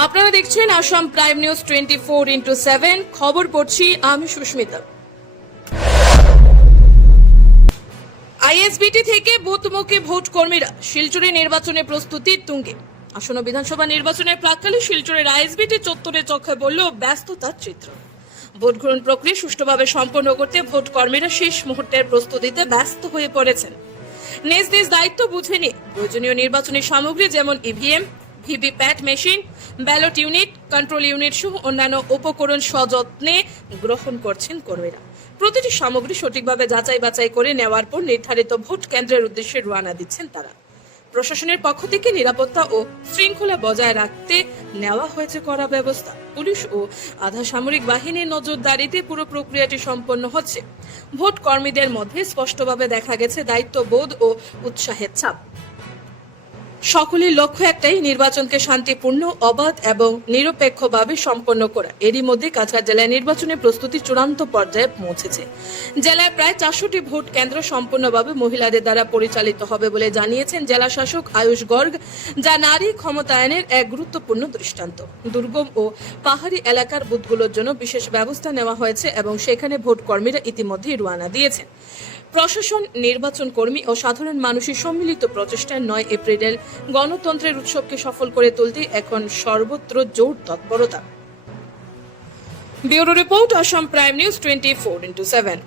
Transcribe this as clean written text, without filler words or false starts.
আপনারা দেখছেন Assam prime news 24/7 খবর পড়ছি আমি সুস্মিতা। আইএসবিটি থেকে বুথমুখী ভোট কর্মীরা শিলচরে নির্বাচনের প্রস্তুতির তুঙ্গে। আসন্ন বিধানসভা নির্বাচনের প্রাক্কালে শিলচরের আইএসবিটি চত্বরে চোখে পড়ল ব্যস্ততার চিত্র। ভোট গ্রহণ প্রক্রিয়া সুষ্ঠুভাবে সম্পন্ন করতে ভোট কর্মীরা শেষ মুহূর্তের প্রস্তুতিতে ব্যস্ত হয়ে পড়েছেন। নিজ নিজ দায়িত্ব বুঝে নিয়ে প্রয়োজনীয় নির্বাচনী সামগ্রী যেমন EVM, VVPAT machine, ballot unit, control unit সহ অন্যান্য উপকরণ সযত্নে গ্রহণ করছেন কর্মীরা। প্রতিটি সামগ্রী সঠিকভাবে যাচাই বাছাই করে নেওয়ার পর নির্ধারিত ভোট কেন্দ্রের উদ্দেশ্যে রওনা দিচ্ছেন তারা। প্রশাসনের পক্ষ থেকে নিরাপত্তা ও শৃঙ্খলা বজায় রাখতে নেওয়া হয়েছে কড়া ব্যবস্থা। পুলিশ ও আধা সামরিক বাহিনীর নজরদারিতে পুরো প্রক্রিয়াটি সম্পন্ন হচ্ছে। ভোট কর্মীদের মধ্যে স্পষ্টভাবে দেখা গেছে দায়িত্ববোধ ও উৎসাহের ছাপ। সকলের লক্ষ্য একটাই, নির্বাচনকে শান্তিপূর্ণ, অবাধ এবং নিরপেক্ষভাবে সম্পন্ন করা। এরই মধ্যে কাছাড় জেলায় নির্বাচনের প্রস্তুতি চূড়ান্ত পর্যায়ে পৌঁছেছে। জেলায় প্রায় 400টি ভোট কেন্দ্র সম্পূর্ণভাবে মহিলাদের দ্বারা পরিচালিত হবে বলে জানিয়েছেন জেলা শাসক আয়ুষ গর্গ, যা নারী ক্ষমতায়নের এক গুরুত্বপূর্ণ দৃষ্টান্ত। দুর্গম ও পাহাড়ি এলাকার বুথগুলোর জন্য বিশেষ ব্যবস্থা নেওয়া হয়েছে এবং সেখানে ভোট কর্মীরা ইতিমধ্যেই রওনা দিয়েছেন। প্রশাসন, নির্বাচন কর্মী ও সাধারণ মানুষের সম্মিলিত প্রচেষ্টায় 9 এপ্রিলের গণতন্ত্রের উৎসবকে সফল করে তুলতে এখন সর্বত্র জোর তৎপরতা। Bureau report, Assam prime news 24/7।